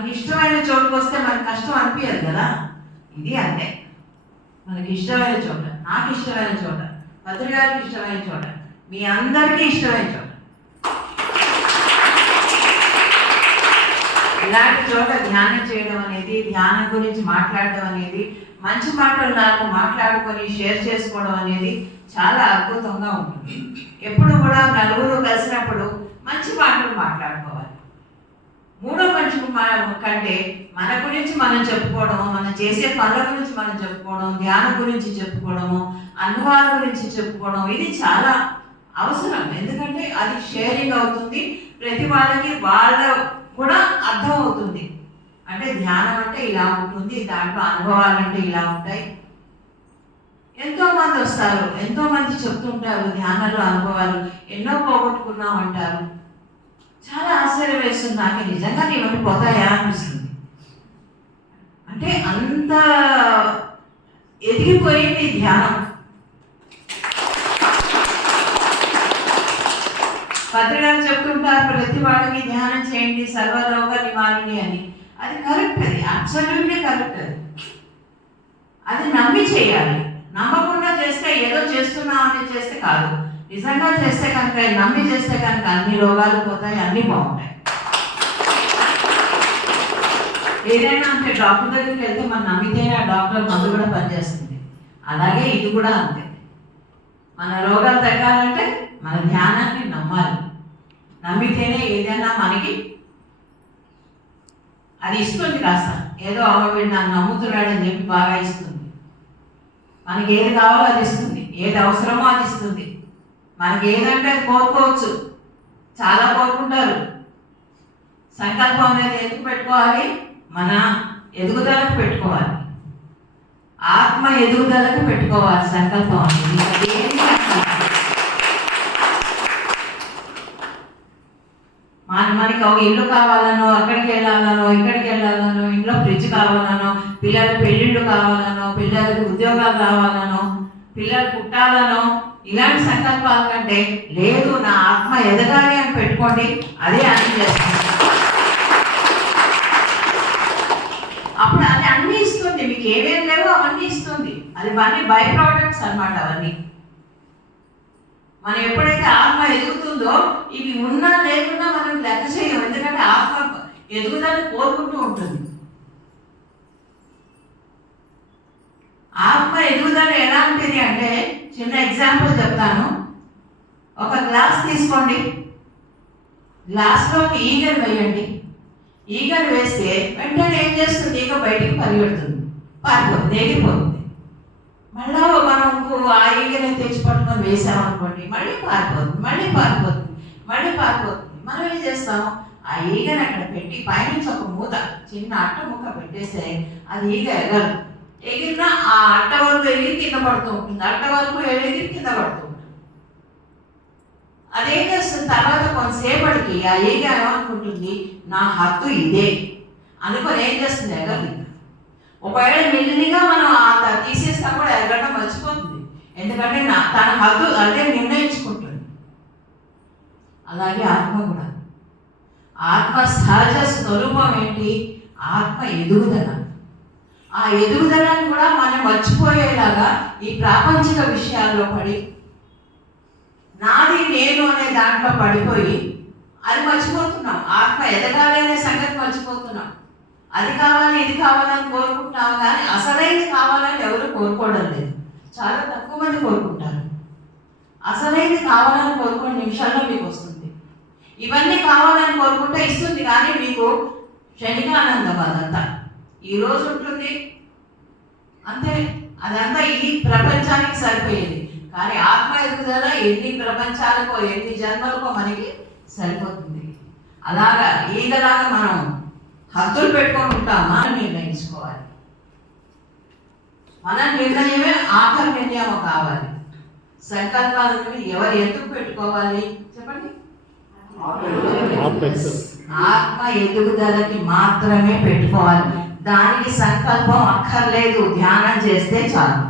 మనకి ఇష్టమైన చోటుకు వస్తే మనకు కష్టం అనిపించదు కదా. ఇది అంతే, మనకి ఇష్టమైన చోట, నాకు ఇష్టమైన చోట, భద్రగారికి ఇష్టమైన చోట, మీ అందరికీ ఇష్టమైన చోట, ఇలాంటి చోట ధ్యానం చేయడం అనేది, ధ్యానం గురించి మాట్లాడడం అనేది, మంచి మాటలు నాకు మాట్లాడుకొని షేర్ చేసుకోవడం అనేది చాలా అద్భుతంగా ఉంటుంది. ఎప్పుడు కూడా నలుగురు కలిసినప్పుడు మంచి మాటలు మాట్లాడుకోవాలి. మూడో మనిషి కంటే మన గురించి మనం చెప్పుకోవడం, మనం చేసే పనుల గురించి మనం చెప్పుకోవడం, ధ్యానం గురించి చెప్పుకోవడము, అనుభవాల గురించి చెప్పుకోవడం, ఇది చాలా అవసరం. ఎందుకంటే అది షేరింగ్ అవుతుంది, ప్రతి వాళ్ళకి వాళ్ళ కూడా అర్థం అవుతుంది. అంటే ధ్యానం అంటే ఇలా ఉంటుంది, దాంట్లో అనుభవాలు అంటే ఇలా ఉంటాయి. ఎంతో మంది వస్తారు, ఎంతో మంది చెప్తుంటారు ధ్యానంలో అనుభవాలు, ఎన్నో పోగొట్టుకున్నాం అంటారు. చాలా ఆశ్చర్యం వేస్తుంది, నాకు నిజంగా ఇవన్నీ పోతాయా అనిపిస్తుంది. అంటే అంత ఎదిగిపోయింది ధ్యానం. భద్రగారు చెప్తుంటారు ప్రతి వాళ్ళకి ధ్యానం చేయండి సర్వరోగ నివారణి అని. అది కరెక్ట్, అది అబ్సల్యూట్లీ కరెక్ట్. అది నమ్మి చేయాలి, నమ్మకుండా చేస్తే ఏదో చేస్తున్నామని చేస్తే కాదు. నిజంగా చేస్తే కనుక, నమ్మి చేస్తే కనుక అన్ని రోగాలు పోతాయి, అన్నీ బాగుంటాయి. ఏదైనా అంటే డాక్టర్ దగ్గరికి వెళ్తే మనం నమ్మితేనే ఆ డాక్టర్ మందు కూడా పనిచేస్తుంది. అలాగే ఇది కూడా అంతే, మన రోగాలు తగ్గాలంటే మన ధ్యానాన్ని నమ్మాలి. నమ్మితేనే ఏదైనా మనకి అది ఇస్తుంది. కాస్త ఏదో వీడు నన్ను నమ్ముతున్నాడని చెప్పి బాగా ఇస్తుంది. మనకి ఏది కావాలో అది ఇస్తుంది, ఏది అవసరమో అది ఇస్తుంది. మనకి ఏదంటే అది కోరుకోవచ్చు, చాలా కోరుకుంటారు. సంకల్పం అనేది ఎందుకు పెట్టుకోవాలి? మన ఎదుగుదలకు పెట్టుకోవాలి, ఆత్మ ఎదుగుదలకు పెట్టుకోవాలి సంకల్పం అనేది. మనకి ఒక ఇల్లు కావాలనో, అక్కడికి వెళ్ళాలనో, ఇక్కడికి వెళ్ళాలనో, ఇంట్లో ఫ్రిడ్జ్ కావాలనో, పిల్లల పెళ్ళిళ్ళు కావాలనో, పిల్లలకి ఉద్యోగాలు రావాలనో, పిల్లలు పుట్టాలనో, ఇలాంటి సంకల్పాల కంటే లేదు నా ఆత్మ ఎదగాలి అని పెట్టుకోండి, అదే అన్ని చేస్తుంది. అప్పుడు అది అన్నీ ఇస్తుంది, మీకు ఏమేమి లేవో అవన్నీ ఇస్తుంది. అది అన్ని బై ప్రోడక్ట్స్ అన్నమాట. అవన్నీ మనం ఎప్పుడైతే ఆత్మ ఎదుగుతుందో ఇవి ఉన్నా లేకున్నా మనం లెక్క చేయం. ఎందుకంటే ఆత్మ ఎదుగుదలని కోరుకుంటూ ఉంటుంది. ఆత్మ ఎదుగుదల ఎలా ఉంటుంది అంటే, చిన్న ఎగ్జాంపుల్ చెప్తాను. ఒక గ్లాస్ తీసుకోండి, గ్లాస్లోకి ఈగలు వేయండి. ఈగలు వేస్తే వెంటనే ఏం చేస్తుంది? ఈగ బయటికి పరిగెడుతుంది, పారిపోతుంది, ఎగిరిపోతుంది. మళ్ళీ మనం ఆ ఈగని తెచ్చి పట్టుకొని వేసామనుకోండి, మళ్ళీ పారిపోతుంది, మళ్ళీ పారిపోతుంది, మళ్ళీ పారిపోతుంది. మనం ఏం చేస్తాం? ఆ ఈగని అక్కడ పెట్టి పైనుంచి ఒక మూత, చిన్న అట్ట ముక్క పెట్టేస్తే అది ఈగ ఎగరదు. ఎగిరినా ఆ అట్ట వరకు ఎగిరి కింద పడుతూ ఉంటుంది, అట్ట వరకు ఎగిరి కింద పడుతూ ఉంటుంది. అదేం చేస్తుంది? తర్వాత కొంతసేపటికి ఆ ఈగ ఏమనుకుంటుంది? నా హద్దు ఇదే అనుకొని ఏం చేస్తుంది? ఎగరదు. ఒకవేళ మెల్లిగా మనం తీసేస్తా కూడా ఎగరడం మర్చిపోతుంది. ఎందుకంటే తన హద్దు అదే నిర్ణయించుకుంటుంది. అలాగే ఆత్మ కూడా, ఆత్మ సహజ స్వరూపం ఏంటి? ఆత్మ ఎదుగుదల. ఆ ఎదుగుదలను కూడా మనం మర్చిపోయేలాగా ఈ ప్రాపంచిక విషయాల్లో పడి, నాది నేను అనే దాంట్లో పడిపోయి అది మర్చిపోతున్నాం. ఆత్మ ఎదగాలి అనే సంగతి మర్చిపోతున్నాం. అది కావాలి ఇది కావాలని కోరుకుంటున్నాము, కానీ అసలైనది కావాలని ఎవరు కోరుకోవడం లేదు. చాలా తక్కువ మంది కోరుకుంటారు. అసలైనది కావాలని కోరుకునే నిమిషాల్లో మీకు వస్తుంది. ఇవన్నీ కావాలని కోరుకుంటే ఇస్తుంది, కానీ మీకు క్షణికానందం అదంతా ఈరోజు ఉంటుంది అంతే. అదంతా ఈ ప్రపంచానికి సరిపోయేది. కానీ ఆత్మ ఎదుగుదల ఎన్ని ప్రపంచాలకో ఎన్ని జన్మలకో మనకి సరిపోతుంది. అలాగా ఈగలాగా మనం హద్దులు పెట్టుకొని ఉంటామా అని నిర్ణయించుకోవాలి. మన నిర్ణయమే ఆఖరి నిర్ణయం కావాలి. సంకల్పాలను ఎవరు ఎందుకు పెట్టుకోవాలి చెప్పండి? ఆత్మ ఎదుగుదలకి మాత్రమే పెట్టుకోవాలి. దానికి సంకల్పం అక్కర్లేదు, ధ్యానం చేస్తే చాలు.